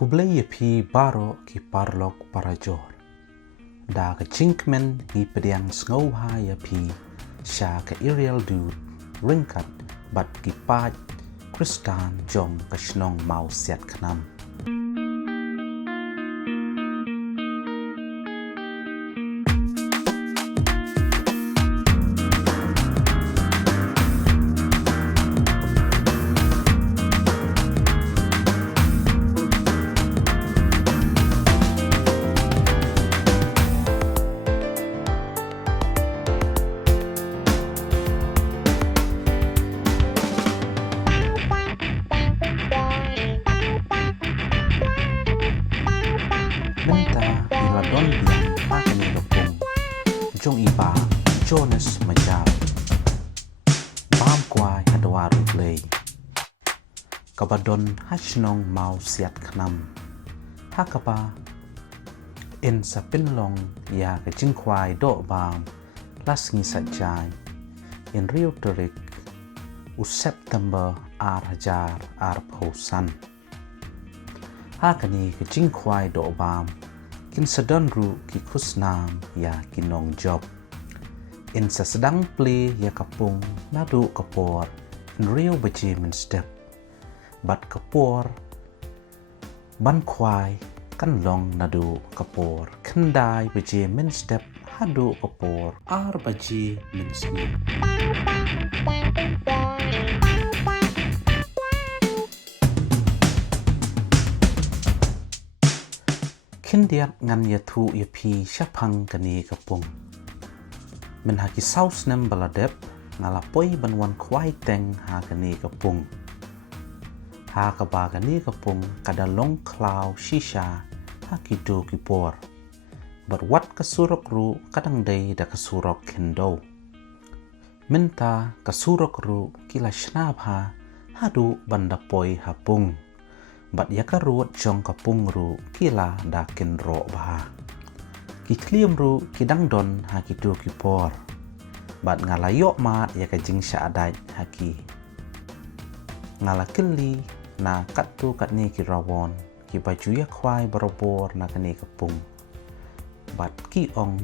Khublei Shibun baro ki parlok parajor. Da ka cinkmen hi pediang ngau ha ya pi sha ka iriel du ringkat bat ki paj Kristan Jong ka snong Mawsiatkhnam. Jong iba Jonas MAJAW Bam Khwai Hadwar Plie Kabadon Hashnong Mawsiatkhnam Hakaba in sa pinlong ya ka Khwai Dohbam lasngi sajai in Rio TARIK September Hajar Phosan Hakani ka Khwai Dohbam kin sadonru ki Khusnam ya kinong job in sa Sdang Plie ya kapung nadu kapor in Rio baji min step bat kapor ban khwai kan long nadu kapor kendai baji min step hadu kapor baji min step Kindiak ngan ya thu ya pi syapang kani kapung. Men haki saus nem baladep ngalapoi banwan khwai teng ha kani kapung. Ha kaba kani kapung kada long klau shisha haki do kipor. Berwat ke Surok ru kadang day da ke Surok Lyngdoh. Minta ke Surok ru kila shnab ha hadu bandapoi ha Pung. Bat Jaka ruot Jong kapung ru kila dakin ro bah. Ki klium ru ki dangdon haki do ki por. Bat ngalayok ma Jaka jing adai haki. Ngalakili na katto katni ki rawon ki baju ya khwai barobor na kani kapung. Bat ki ong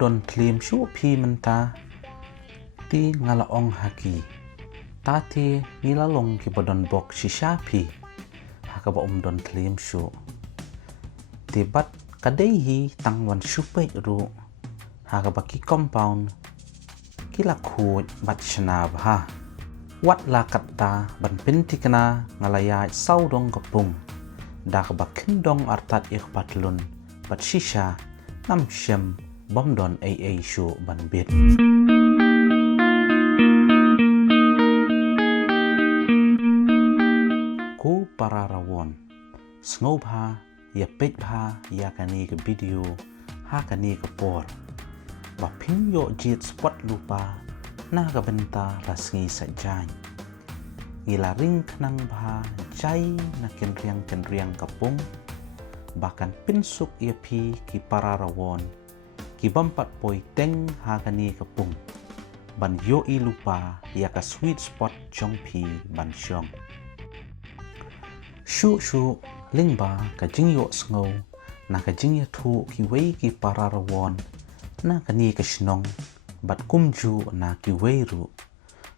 don klim shu pi menta ti ngalaong haki. Tati nilalong ki bodon bok shisha pi. Hakaba don klim shu tibat kadehi tangwan shupe ru hakaba ki compound kila khut bat shna bha wat la katta ban pintikna ngalaya saudong kapung da ba kindong artat patlun bat shisha nam shem bomdon shu ban bit ku pararawon snobha ya pekha ya kani ke video ha kani ke por ba pinyo jit spot lupa na ka benta rasngi sajai ila ring knang bha jai na kenriang kapung bahkan pinsuk ya pi ki pararawon ki bampat poi teng ha kani kapung ban yo I lupa ya ka sweet spot jong pi ban syong Shu Lyngdoh ka jingyo sngo na ka jingya thu ki wei ki pararawon na ka ni ka snong bat kumju na ki wei ru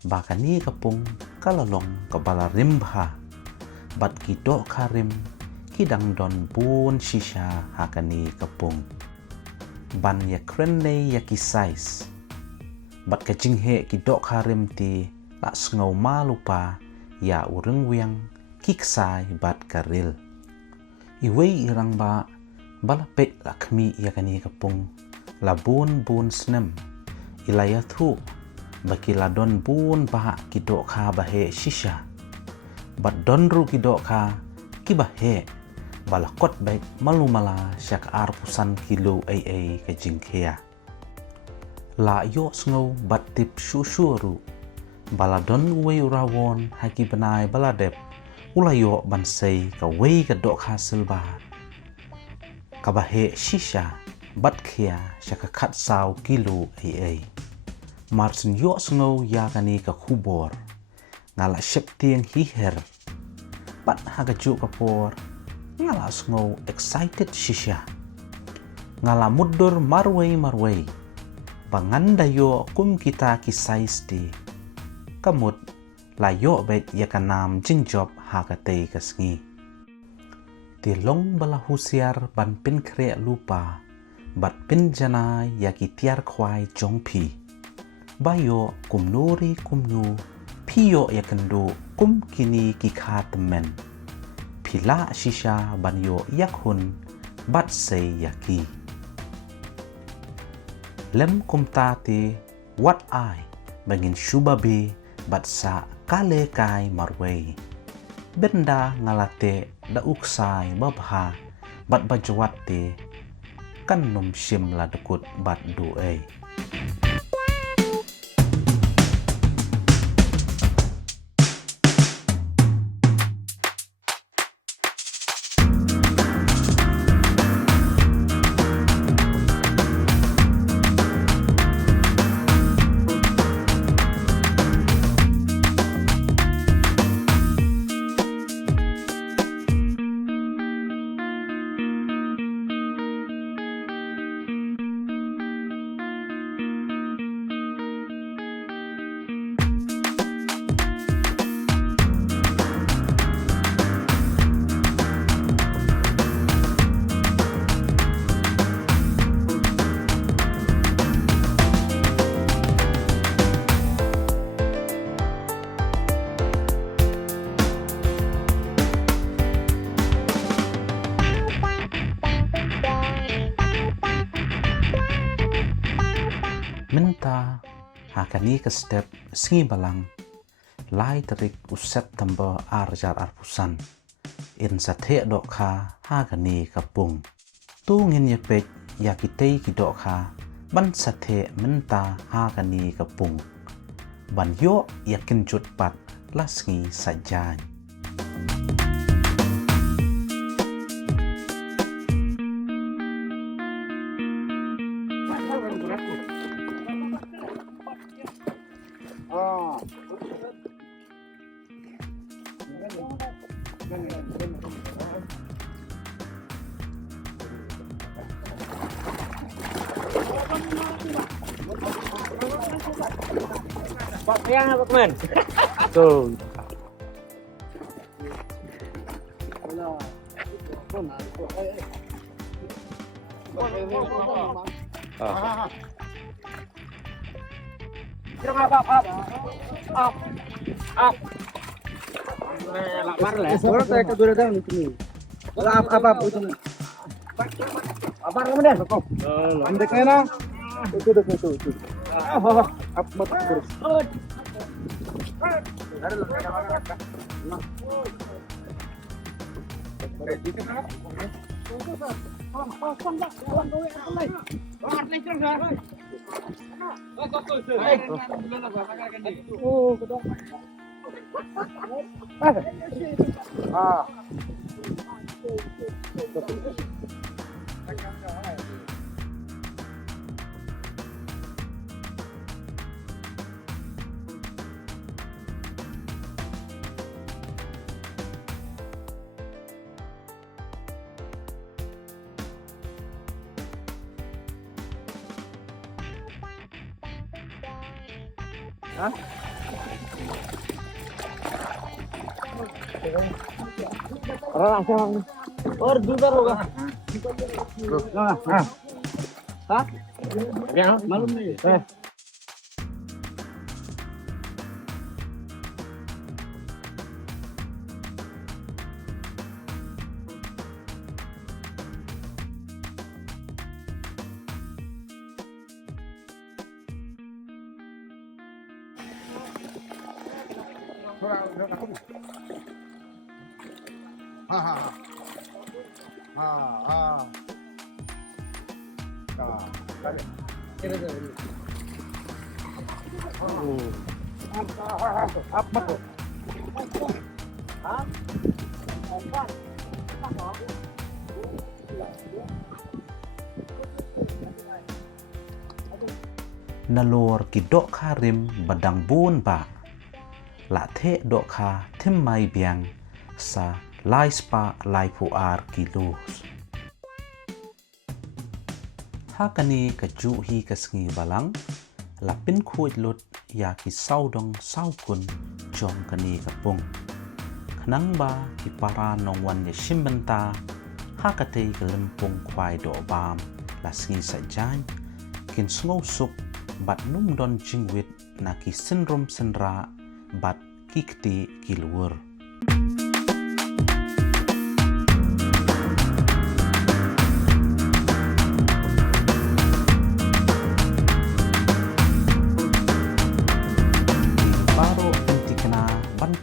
ba ka ni ka pung kalalong ka balarim bha bat ki Dohkha rim ki dangdon bun shisha ha ka ni ka pung ban ya krenle ya ki size bat ka jinghe ki Dohkha rim ti la sngo ma lupa ya ureng wiang kiksai bat karil iwei Rangbah balapet lakmi yakani kapung labun bun snem ilaya thu bakiladon bun bah ki Dohkha bahe shisha bat donru ki Dohkha ki bahe balakot baik malumala syak pusan kilo ka jingkea la yo sngo bat tip shuru baladon wei rawon haki Bniah baladep ulayo bansai ka wei ka Dohkha silba ka bahe shisha bat khia shaka khat saw kilo marsin yo sngo ya kani ka khubor ngala shep tieng hi her pat haga ju kapor ngala sngo excited shisha. Ngala mudur marway. Bangandayo kum kita kisais di. Kamut layo bet yakanam jingjob hakate kasngi. Tilong bala husiar ban pin kre lupa. Bat pin jana yaki tiar khwai jong pi. Bayo kumnuri kumnu. Piyo yakendo kum kini kikatemen. Pila shisha banyo yakhun bat say yaki. Lem kumtati wat ai bangin shubabi bat sa kalehkai marway. Benda ngalate da uksai babha bat bajwate kan num shim la dekut bat duai. Minta hakani ke step singi balang lai tarik u September arjar arpusan in sathe Dohkha hakani ke Pung tu ngin yepek yakitei ki Dohkha ban sathe minta hakani ke Pung ban yo yakin jut pat lasngi sajai. Yang apa teman? Tuh. Lapar lah. Baru saya ke dua tahun ini. Apa itu? Apa kemudian? Anda kena? Itu. Apa terus? Langsung और दूसरा होगा हाँ क्या मालूम नहीं है Nalor ki Dohkha rim badang bun ba la the Dohkha tim mai biang sa lai spa lai puar kilos. Hakani kaju hi kasngi balang, lapin kuit lut ya ki saudong saukun jong kani kapung. Khnang ba ki para nongwan ya shimbenta, hakate kelempung Khwai Dohbam la sngi sajany, kin sngow suk bat num don jingwit na ki syndrome senra bat kikti kilur.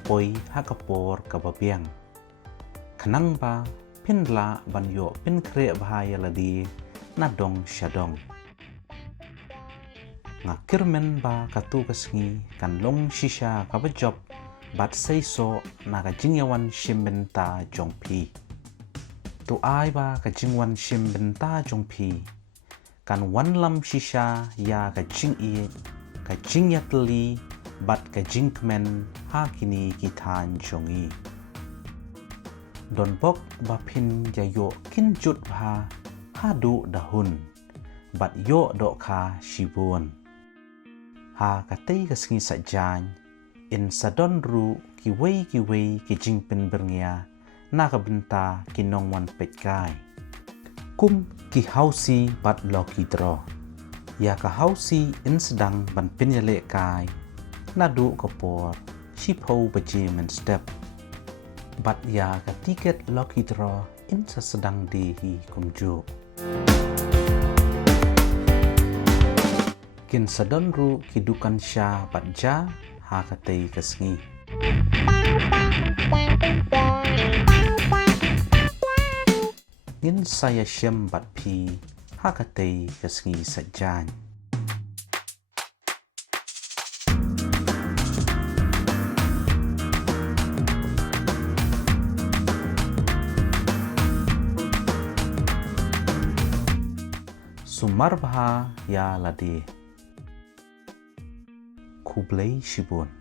Poi hakapor kababiang. Khnang ba pinla banyo pinkre bahaya ladi nadong syadong. Ngakirmen ba katu kasngi kan long shisha kabajob bat seiso naga jingyawan shimbenta jongpi. Tu ai ba ka jingwan shimbenta jongpi. Kan wanlam shisha ya ka jingi ka jingyatli bat ka jinkmen hakini kitan jongi. Don bok bapin jayo kinjut ha hadu dahun bat yo Dohkha Shibun. Ha katay kasngi sajany in sadon ru kiway ki jing pynbyrngia nakabenta kinongwan petkai. Kum ki Housie bat loki dro. Ya ka Housie in Sdang Khwai nadu kapor shipo bajimen step bat ya ka tiket lucky draw in sa Sdang dehi kumju kin sadon ru kidukan sya bat ja ha katay kasngi ngin saya syem bat pi ha katay kasngi sajany. Sumarbha ya lade Khublei Shibun.